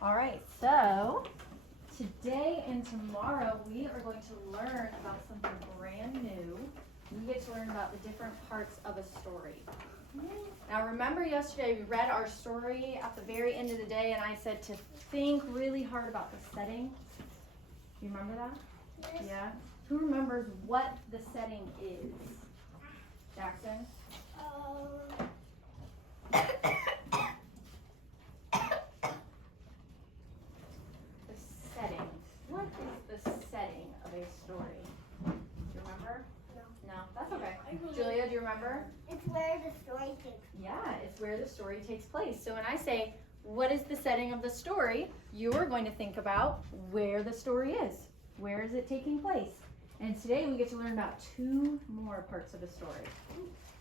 All right, so today and tomorrow we are going to learn about something brand new. We get to learn about the different parts of a story. Now remember yesterday we read our story at the very end of the day and I said to think really hard about the setting. Do you remember that? Yes. Yeah? Who remembers what the setting is? Jackson? The setting. What is the setting of a story? Do you remember? No. No? That's okay. Julia, do you remember? It's where the story takes. Yeah, it's where the story takes place. So when I say, what is the setting of the story? You are going to think about where the story is. Where is it taking place? And today we get to learn about two more parts of the story.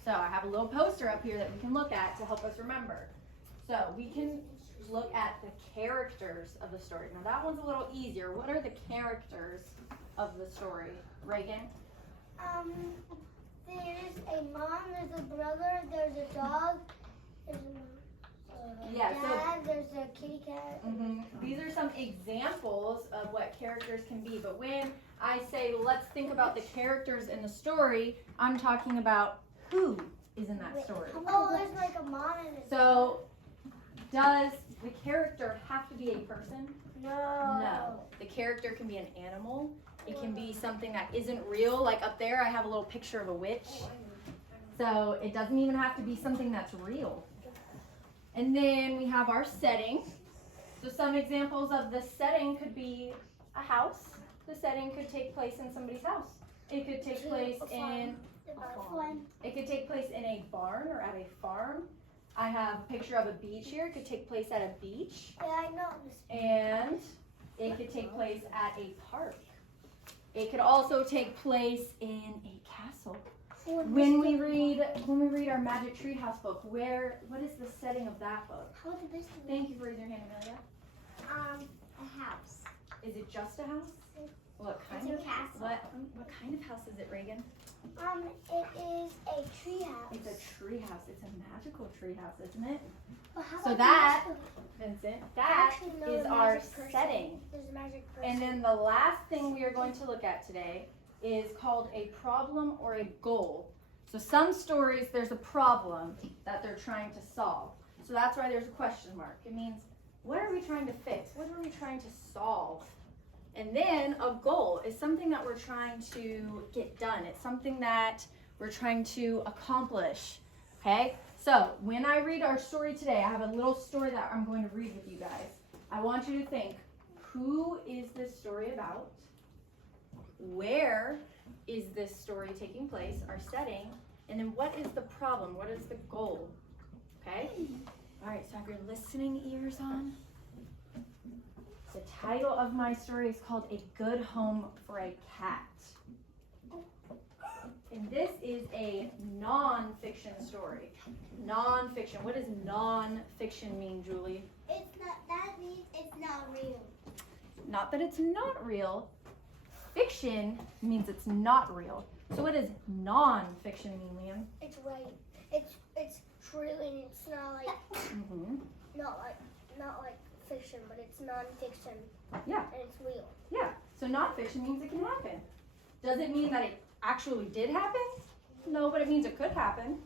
So I have a little poster up here that we can look at to help us remember. So we can look at the characters of the story. Now that one's a little easier. What are the characters of the story? Reagan? There's a mom, there's a brother, there's a dog, there's a dad, there's a kitty cat. These are some examples of what characters can be. But when I say let's think about the characters in the story, I'm talking about who is in that story. Oh, there's like a mom and a So does the character have to be a person? No. No. The character can be an animal. It can be something that isn't real. Like up there, I have a little picture of a witch. So it doesn't even have to be something that's real. And then we have our setting. So some examples of the setting could be a house. The setting could take place in somebody's house. It could take place in a farm. It could take place in a barn or at a farm. I have a picture of a beach here. It could take place at a beach. Yeah, I know this. And it could take place at a park. It could also take place in a castle. When we read our Magic Treehouse book, what is the setting of that book? How is this? Thank you for raising your hand, Amelia. A house. Is it just a house? What kind It's of a castle. What kind of house is it, Reagan? It is a tree house. It's a tree house. It's a magical tree house, isn't it? Well, how So about that, the magic- Vincent, that actually know is the our magic person. setting. There's a magic person. And then the last thing we are going to look at today is called a problem or a goal. So some stories, there's a problem that they're trying to solve. So that's why there's a question mark. It means, what are we trying to fix? What are we trying to solve? And then a goal is something that we're trying to get done. It's something that we're trying to accomplish, okay? So when I read our story today, I have a little story that I'm going to read with you guys. I want you to think, who is this story about? Where is this story taking place, our setting? And then what is the problem? What is the goal? Okay? All right, so have your listening ears on. The title of my story is called A Good Home for a Cat. And this is a non-fiction story. Non-fiction. What does non-fiction mean, Julie? That means it's not real. Not that it's not real. Fiction means it's not real. So what does non-fiction mean, Liam? It's right. It's true and it's not like not like fiction, but it's non-fiction. Yeah. And it's real. Yeah. So non-fiction means it can happen. Does it mean that it actually did happen? No, but it means it could happen.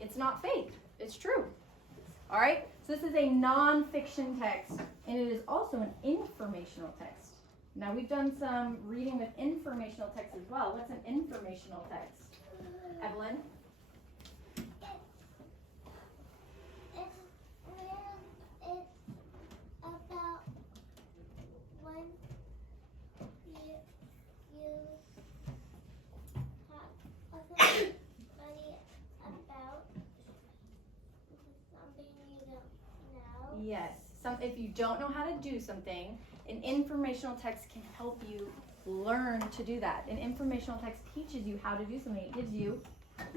It's not fake. It's true. All right? So this is a non-fiction text, and it is also an informational text. Now we've done some reading with informational text as well. What's an informational text? Evelyn? It's about when you have something funny about something you don't know. Yes. If you don't know how to do something, an informational text can help you learn to do that. An informational text teaches you how to do something. It gives you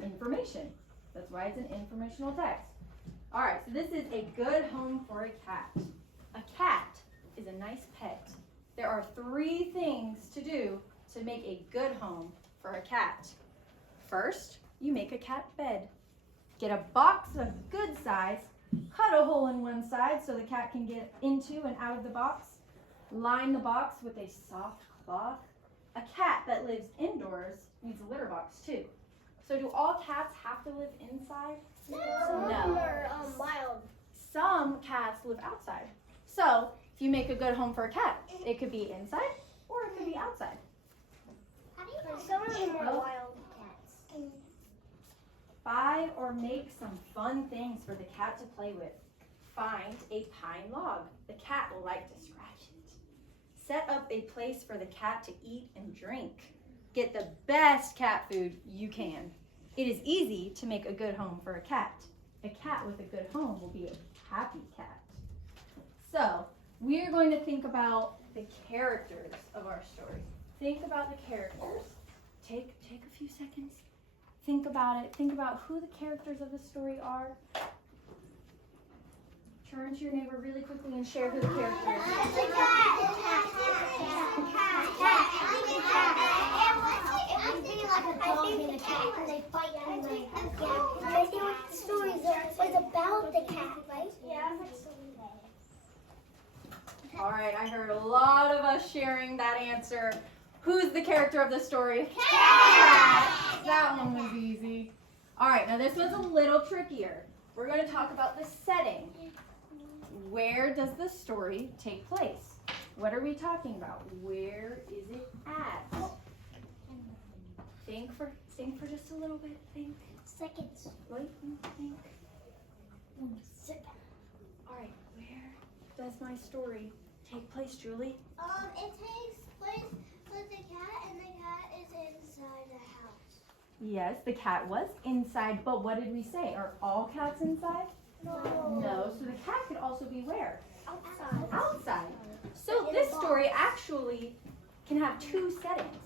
information. That's why it's an informational text. All right, so this is a good home for a cat. A cat is a nice pet. There are 3 things to do to make a good home for a cat. First, you make a cat bed. Get a box of good size cut a hole in one side so the cat can get into and out of the box. Line the box with a soft cloth. A cat that lives indoors needs a litter box too. So do all cats have to live inside? No. Some are wild. Some cats live outside. So if you make a good home for a cat, it could be inside or it could be outside. Some of them are wild cats. Buy or make some fun things for the cat to play with. Find a pine log. The cat will like to scratch it. Set up a place for the cat to eat and drink. Get the best cat food you can. It is easy to make a good home for a cat. A cat with a good home will be a happy cat. So, we are going to think about the characters of our story. Think about the characters. Take a few seconds. Think about it. Think about who the characters of the story are. Turn to your neighbor really quickly and share who the character is. The cat. It would be like a dog and a cat, and they fight and they I think what the story was about the cat, right? Yeah. All right, I heard a lot of us sharing that answer. Who's the character of the story? Cat! That one was easy. All right, now this one's a little trickier. We're going to talk about the setting. Where does the story take place? What are we talking about? Where is it at? Think for just a little bit. Think. Seconds. Wait, think. 1 second. All right, where does my story take place, Julie? It takes place with the cat, and the cat is inside the house. Yes, the cat was inside, but what did we say? Are all cats inside? No, so the cat could also be where? Outside. Outside. So this story actually can have two settings.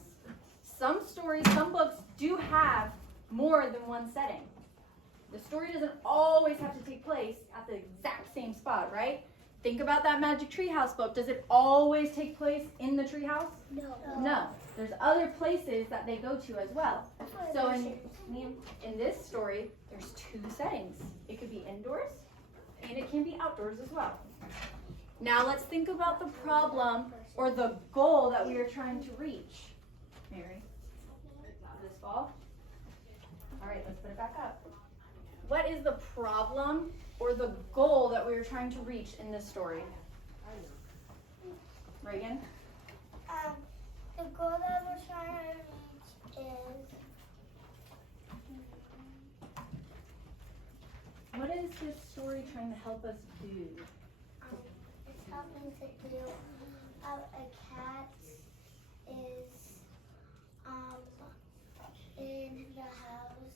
Some stories, some books do have more than one setting. The story doesn't always have to take place at the exact same spot, right? Think about that Magic Treehouse book. Does it always take place in the treehouse? No. No. There's other places that they go to as well. So in this story, there's two settings. It could be indoors and it can be outdoors as well. Now let's think about the problem or the goal that we are trying to reach. Mary, this ball. All right, let's put it back up. What is the problem or the goal that we are trying to reach in this story? Reagan? The goal that we're trying to reach is... What is this story trying to help us do? It's helping to do a cat is in the house.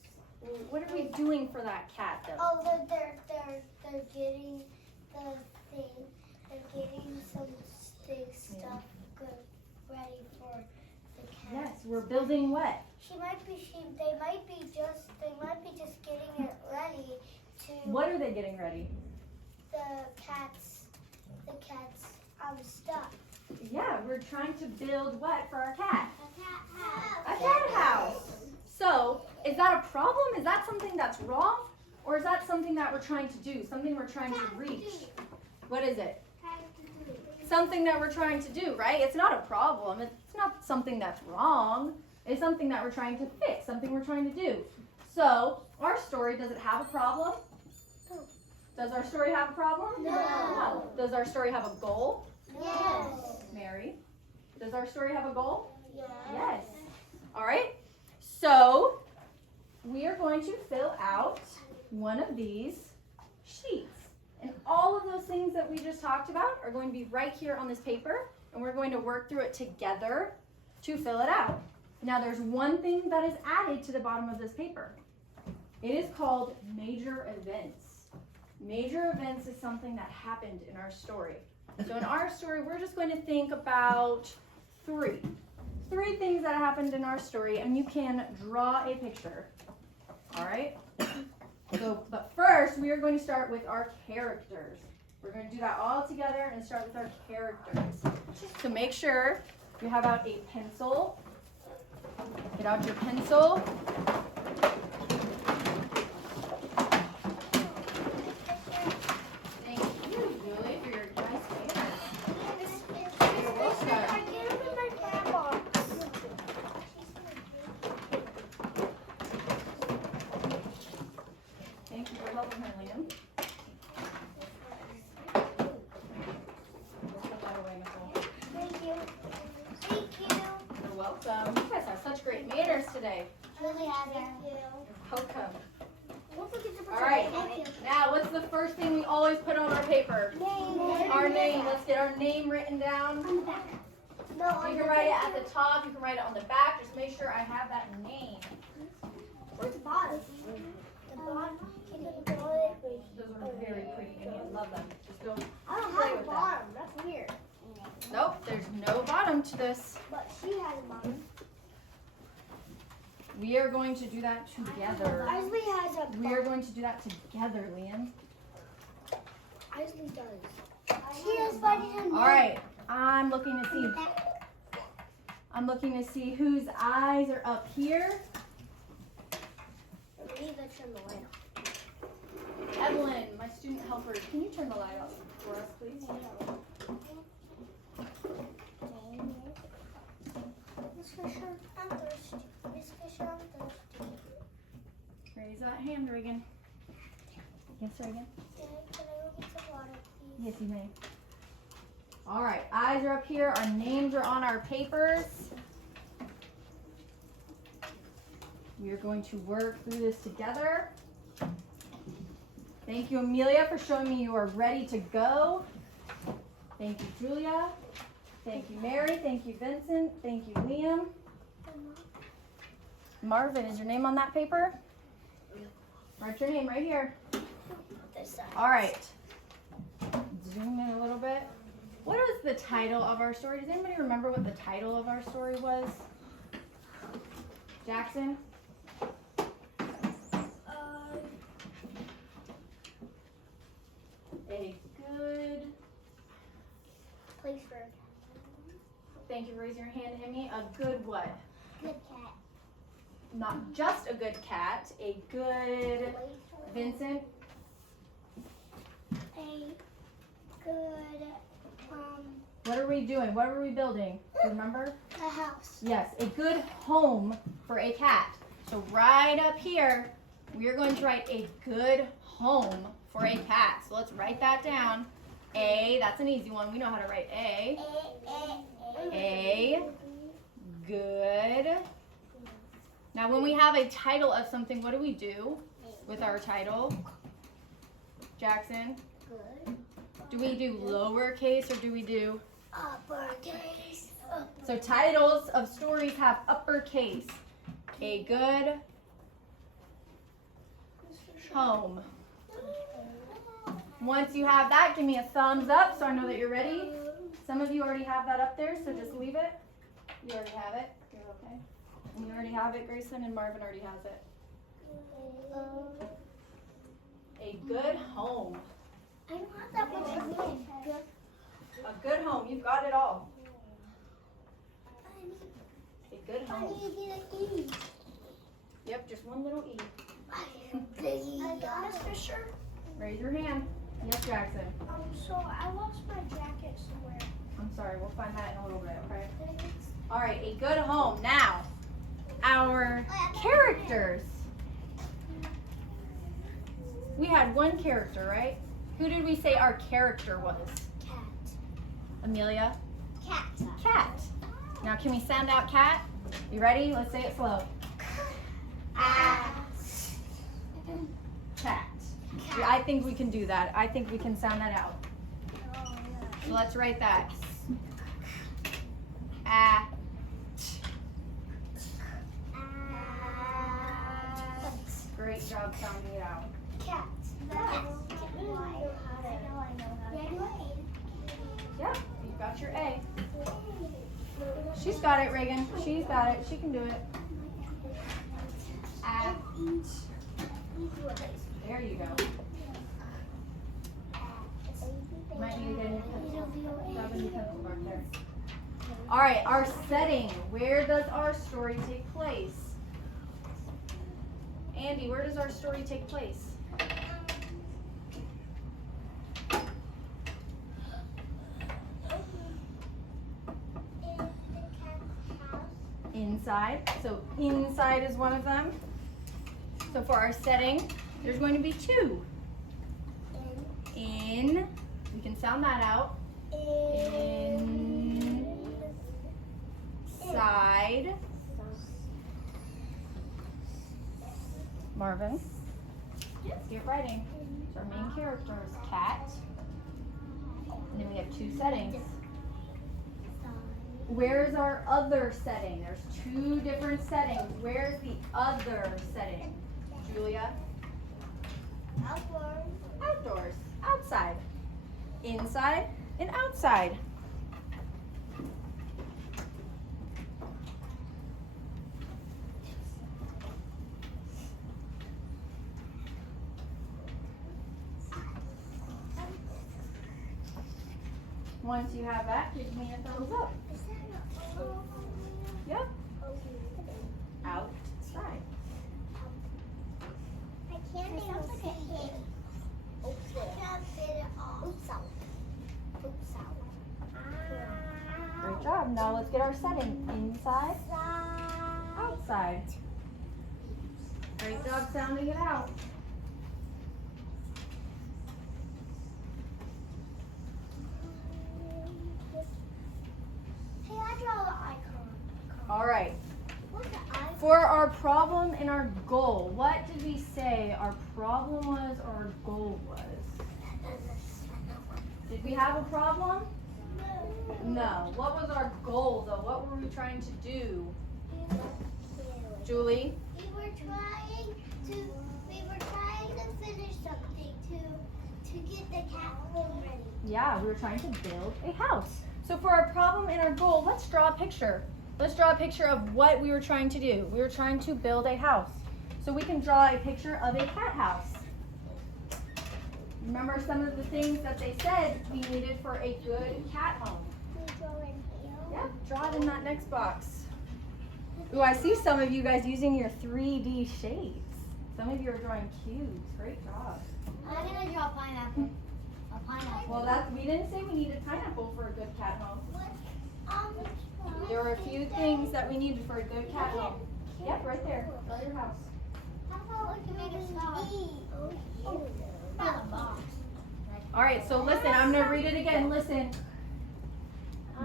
What are we doing for that cat though? Oh, they're getting the thing. They're getting some big stuff good ready for the cat. Yes, we're building what? They might be just getting it ready to. What are they getting ready? The cat's stuff. Yeah, we're trying to build what for our cat? A cat house. A cat house. So, is that a problem? Is that something that's wrong? Or is that something that we're trying to do? Something we're trying to reach? What is it? Something that we're trying to do, right? It's not a problem. It's not something that's wrong. It's something that we're trying to fix, something we're trying to do. So, our story, does it have a problem? No. Does our story have a problem? No. Does our story have a goal? Yes. Mary, does our story have a goal? Yes. Yes. All right. So, we are going to fill out one of these sheets. And all of those things that we just talked about are going to be right here on this paper, and we're going to work through it together to fill it out. Now, there's one thing that is added to the bottom of this paper. It is called major events. Major events is something that happened in our story. So in our story, we're just going to think about three things that happened in our story, and you can draw a picture. All right? So, but first, we are going to start with our characters. We're going to do that all together and start with our characters. So make sure you have out a pencil. Get out your pencil. really have it. Welcome. Don't forget to put All your right. name on it. Now, what's the first thing we always put on our paper? Name. Our name. Let's get our name written down. On the back. No, on You the can write it back. at the top. You can write it on the back. Just make sure I have that name. Where's the bottom? The bottom. Can you go it? Those are very pretty. I love them. Just go. I don't play have a with them. bottom. That's weird. Nope, there's no bottom to this. But she has a bottom. We are going to do that together. Isley has a bottom. We are going to do that together, Liam. Isley does. She is fighting him. All right. I'm looking to see whose eyes are up here. I believe it's in the light. Evelyn, my student helper, can you turn the light off for us, please? Miss Fisher, I'm thirsty. Miss Fisher, I'm thirsty. Raise that hand, Reagan. Yes, Reagan. Dad, can I go get some water, please? Yes, you may. All right, eyes are up here. Our names are on our papers. We are going to work through this together. Thank you, Amelia, for showing me you are ready to go. Thank you, Julia. Thank you, Mary. Thank you, Vincent. Thank you, Liam. Marvin, is your name on that paper? Write your name right here. This side. All right. Zoom in a little bit. What was the title of our story? Does anybody remember what the title of our story was? Jackson? A good, Place for thank you for raising your hand, Emmy. A good what? good cat. Not just a good cat, a good, Vincent? A good, What are we doing? What are we building? Do you remember? a house. Yes, a good home for a cat. So right up here, we are going to write a good home for a cat. So let's write that down. A, that's an easy one. We know how to write A. A, good. Now when we have a title of something, what do we do with our title? Jackson, Good. do we do lowercase or do we do? Uppercase. So titles of stories have uppercase. A good home. Once you have that, give me a thumbs up so I know that you're ready. Some of you already have that up there, so just leave it. You already have it. You're okay. And you already have it, Grayson, and Marvin already has it. A good home. I don't have that much. A good home. You've got it all. A good I home. need to get an E. Yep, just one little E. I got Miss Fisher. Raise your hand. Yes, Jackson. So I lost my jacket somewhere. I'm sorry, we'll find that in a little bit, okay? All right, a good home. Now, our characters. We had one character, right? Who did we say our character was? Cat. Amelia? Cat. Cat. Now, can we sound out cat? You ready? Let's say it slow. Cat. Yeah, I think we can do that. I think we can sound that out. So let's write that. Great job sounding it out. Cat. Yep, you got your A. She's got it, Reagan. She's got it. She can do it. There you go. Might need to get a new pencil mark there. All right, our setting. Where does our story take place? Andy, where does our story take place? Inside. So inside is one of them. So for our setting, there's going to be two. In. We can sound that out. Inside. Marvin. Get writing. So our main character is cat. And then we have two settings. Where's our other setting? There's two different settings. Where's the other setting? Julia? Outdoors. Outdoors. Outside. Inside and outside. Once you have that, give me a thumbs up. Is that not all? Yep. Okay. Outside. I can't make it like a hit. I can't fit it all. Oops out. Great job. Now let's get our setting. Inside, outside. Great job sounding it out. Hey, I draw the icon. All right. What's the icon? For our problem and our goal, what did we say our problem was or our goal was? Did we have a problem? No. What was our goal though? What were we trying to do? Julie? We were trying to finish something to get the cat home ready. Yeah, we were trying to build a house. So for our problem and our goal, let's draw a picture. Let's draw a picture of what we were trying to do. We were trying to build a house. So we can draw a picture of a cat house. Remember some of the things that they said we needed for a good cat home. We draw in here. Yep, draw it in that next box. Ooh, I see some of you guys using your 3D shapes. Some of you are drawing cubes. Great job. I'm gonna draw pineapple. A pineapple. Well, we didn't say we needed pineapple for a good cat home. There were a few things that we needed for a good cat home. Yep, right there. By your house. How about we can make a star? Not a box. All right, so listen, I'm going to read it again. Listen.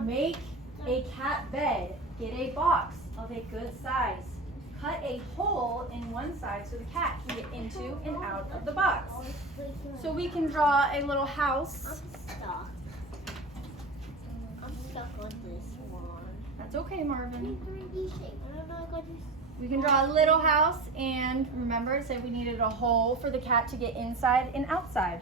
Make a cat bed. Get a box of a good size. Cut a hole in one side so the cat can get into and out of the box. So we can draw a little house. I'm stuck on this one. That's okay, Marvin. 3D shape. I don't know how to do. We can draw a little house, and remember it said we needed a hole for the cat to get inside and outside.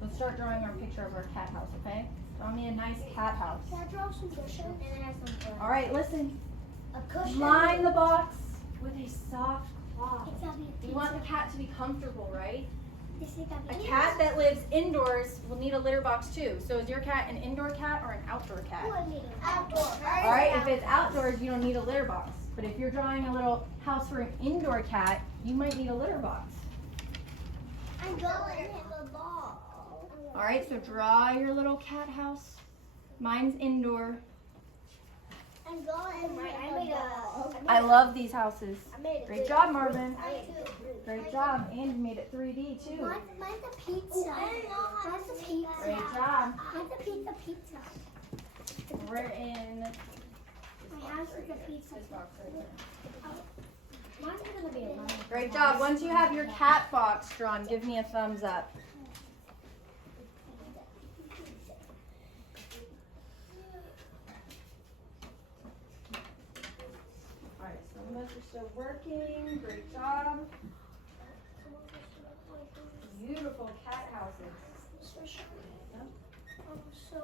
Let's start drawing our picture of our cat house, okay? Draw me a nice cat house. Can I draw some cushion? And it has some fun. All right, listen. A cushion. Line the box with a soft cloth. It's gotta be a You want the cat to be comfortable, right? This is gotta A be cat that lives indoors will need a litter box too. So is your cat an indoor cat or an outdoor cat? Outdoor. All right, if it's outdoors, you don't need a litter box. But if you're drawing a little house for an indoor cat, you might need a litter box. I'm going to have a ball. All right, so draw your little cat house. Mine's indoor. I'm going to have a ball. I love these houses. I made it. Great job, Marvin. I too. Great job. And you made it 3D too. Mine's a pizza. Mine's a pizza. Great job. Mine's a pizza. We're in My house is a pizza. this box right here. Mine's gonna be a line. Great job. Once you have your cat box drawn, give me a thumbs up. All right, some of us are still working. Great job. Beautiful cat houses. So,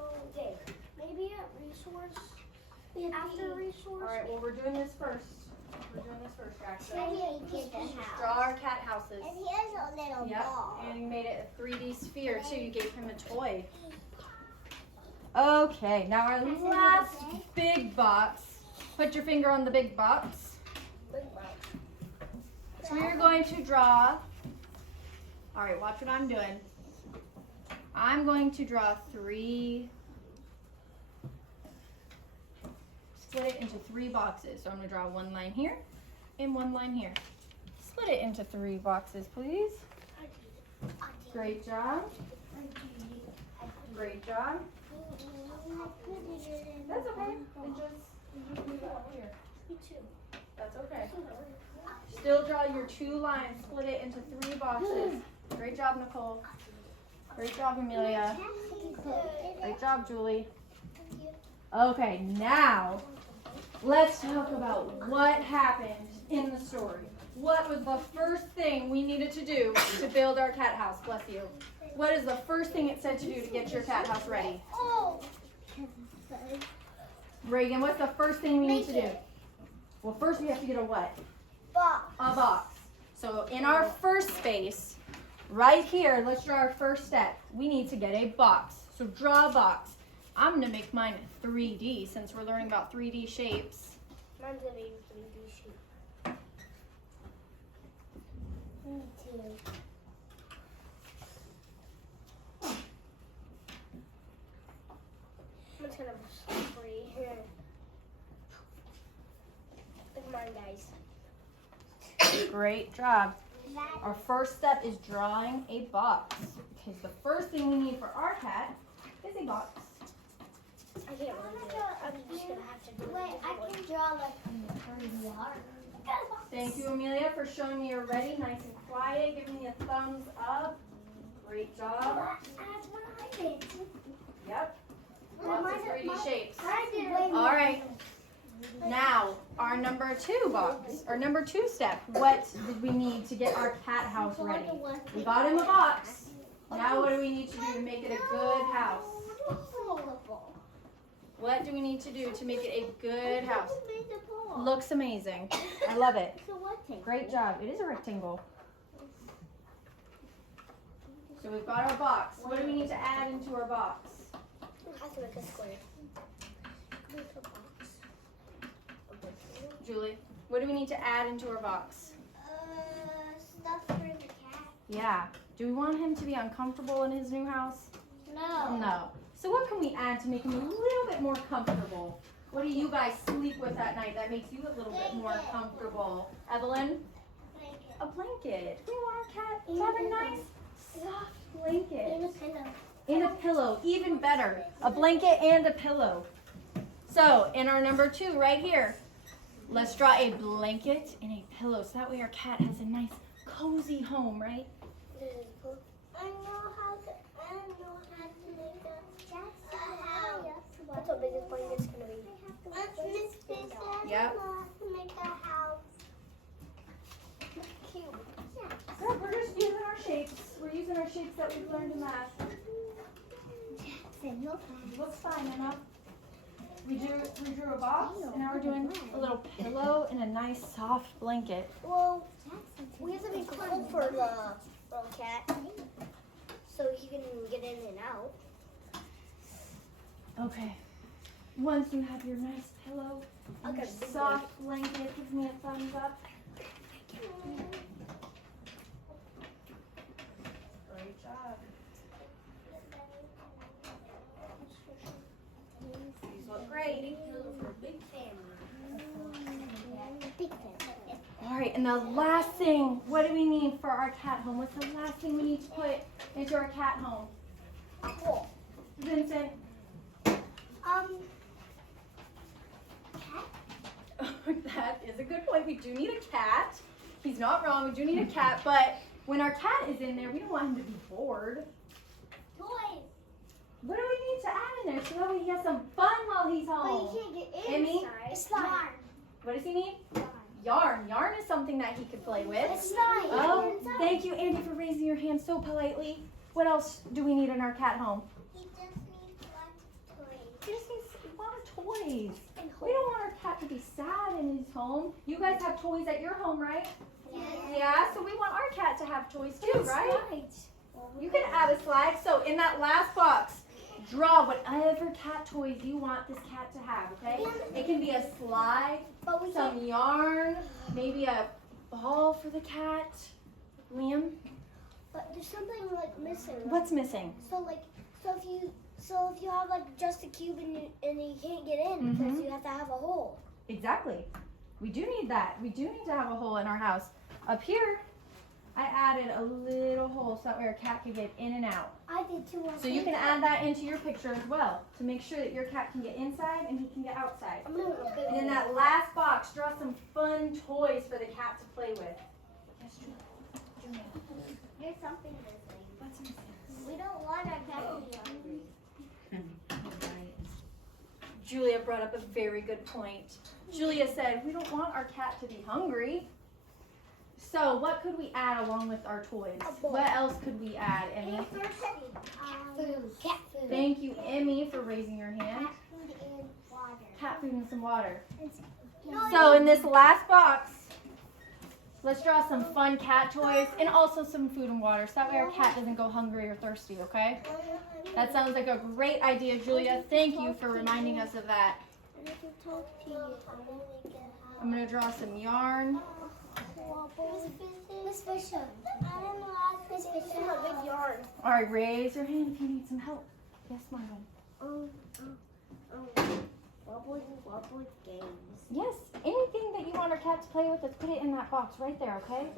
maybe a resource. After resource. All right, well, we're doing this first. We're doing this first, Jackson. Get the house. Draw our cat houses. And here's a little Yep, ball. and you made it a 3D sphere too. You gave him a toy. Okay, now our last big box. Put your finger on the big box. So you're going to draw. All right, watch what I'm doing. I'm going to draw split it into 3 boxes. So I'm going to draw one line here and one line here. Split it into 3 boxes, please. Great job. Great job. That's okay. And just move it over here. Me too. That's okay. Still draw your 2 lines. Split it into 3 boxes. Great job, Nicole. Great job, Amelia. Great job, Julie. Okay, now let's talk about what happened in the story. What was the first thing we needed to do to build our cat house? Bless you. What is the first thing it said to do to get your cat house ready? Oh. Reagan, what's the first thing we need to do? Well, first we have to get a what? Box. A box. So in our first space, right here, let's draw our first step. We need to get a box. So draw a box. I'm going to make mine 3D since we're learning about 3D shapes. Mine's a 3D shape. Me too. I'm just gonna spray here. Look at mine, guys. Great job. Our first step is drawing a box. Because the first thing we need for our cat is a box. I can't really do it. I'm just gonna have to do it. Wait, I can draw like a water. Thank you, Amelia, for showing me you're ready. Nice and quiet. Give me a thumbs up. Great job. Yep. Lots of 3D shapes. All right. Now, our number 2 box, or number 2 step. What did we need to get our cat house ready? We got him a box. Now what do we need to do to make it a good house? What do we need to do to make it a good house? Looks amazing. I love it. Great job. It is a rectangle. So we've got our box. What do we need to add into our box? I have to make a square. Julie, what do we need to add into our box? Stuff for the cat. Yeah. Do we want him to be uncomfortable in his new house? No. No. So what can we add to make him a little bit more comfortable? What do you guys sleep with at night that makes you a little bit more comfortable? Evelyn? A blanket. We want our cat to have a nice, soft blanket. And a pillow. And a pillow, even better. A blanket and a pillow. So, in our number 2 right here, let's draw a blanket and a pillow. So that way our cat has a nice, cozy home, right? I know how to make a house. That's what biggest blanket's gonna be. Yep. To make a house. Cute. Good, we're just using our shapes. We're using our shapes that we've learned in math. Looks fine enough. We drew a box, and now we're doing a little pillow and a nice soft blanket. Well, we have to be cold for the little cat, so he can get in and out. Okay. Once you have your nice pillow and your soft blanket, give me a thumbs up. Great job. These look great. Big family. Big family. All right, and the last thing, what do we need for our cat home? What's the last thing we need to put into our cat home? A hole. Vincent? That is a good point. We do need a cat. He's not wrong. We do need a cat, but when our cat is in there, we don't want him to be bored. Toys. What do we need to add in there so that way he has some fun while he's But home? you can't get Emmy? inside. It's not. What does he need? Yarn. Yarn is something that he could play with. It's not. Oh, thank you, Andy, for raising your hand so politely. What else do we need in our cat home? He just needs lots of toys. He just needs a lot of toys. We don't want our cat to be sad in his home. You guys have toys at your home, right? Yeah, so we want our cat to have toys too, right? You can add a slide. So in that last box, draw whatever cat toys you want this cat to have, okay? It can be a slide, some yarn, maybe a ball for the cat. Liam? But there's something like missing. What's missing? So if you have like just a cube and you can't get in because you have to have a hole. Exactly. We do need that. We do need to have a hole in our house. Up here, I added a little hole so that way our cat could get in and out. I did too. So you can add that into your picture as well to make sure that your cat can get inside and he can get outside. And in that last box, draw some fun toys for the cat to play with. Yes, Julia. There's something missing. What's missing? We don't want our cat to be hungry. Julia brought up a very good point. Julia said, we don't want our cat to be hungry. So what could we add along with our toys? What else could we add, Emmy? Cat food. Thank you, Emmy, for raising your hand. Cat food and water. Cat food and some water. No, So in this last box, let's draw some fun cat toys and also some food and water so that way our cat doesn't go hungry or thirsty, okay? That sounds like a great idea, Julia. Thank you for reminding us of that. I'm going to draw some yarn. Miss Fisher. I don't know how Miss Fisher has a big yarn. All right, raise your hand if you need some help. Yes, Marlon. Wobbly games. Yes, anything that you want our cat to play with, let's put it in that box right there, okay?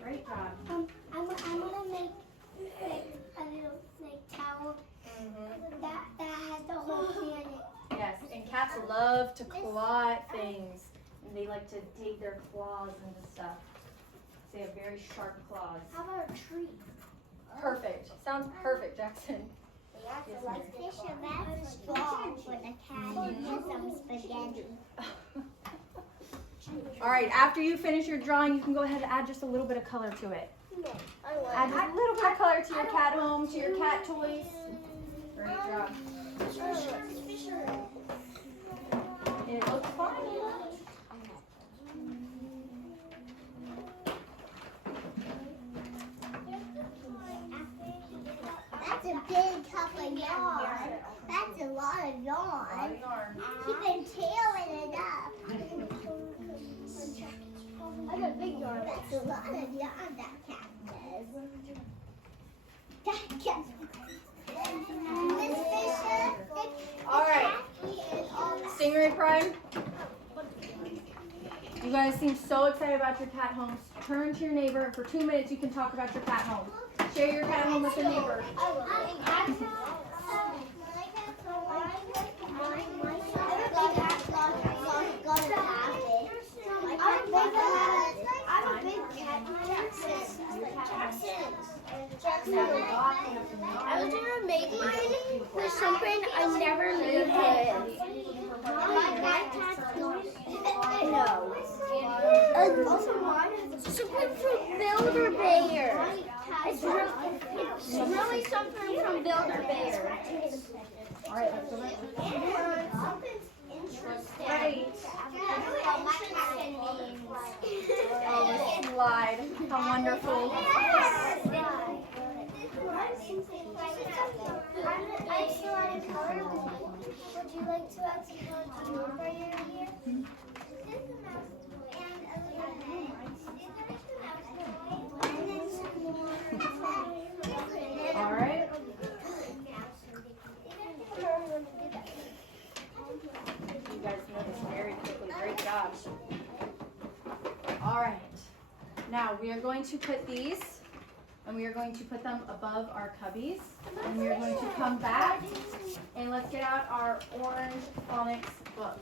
Great job. I'm gonna make a little snake towel that has the whole planet. Yes, and cats love to claw at things. And they like to take their claws into stuff. They have very sharp claws. How about a tree? Perfect. Sounds perfect, Jackson. Fisher, that's a straw for the cat and some spaghetti. All right, after you finish your drawing, you can go ahead and add just a little bit of color to it. Add a little bit of color to your cat home, to your cat toys. Great job. It looks fine. That's a big cup of yarn. That's a lot of yarn. You've been tailing it up. I got a big yarn. That's a lot of yarn that cat does. That cat. Miss Fisher. All right. Stingray Prime. You guys seem so excited about your cat homes. Turn to your neighbor. For 2 minutes, you can talk about your cat home. Share your cat home with your neighbor. I was gonna make mine with something I never made with. No. Also mine is something from Builder Bear. It's really something from Builder Bear. All right, let's go back. Great. Oh, the slide. How wonderful. Would you like to add some color to your fire here? All right. You guys know this very quickly. Great job. All right. Now we are going to put these, and we are going to put them above our cubbies, and we are going to come back, and let's get out our orange phonics book.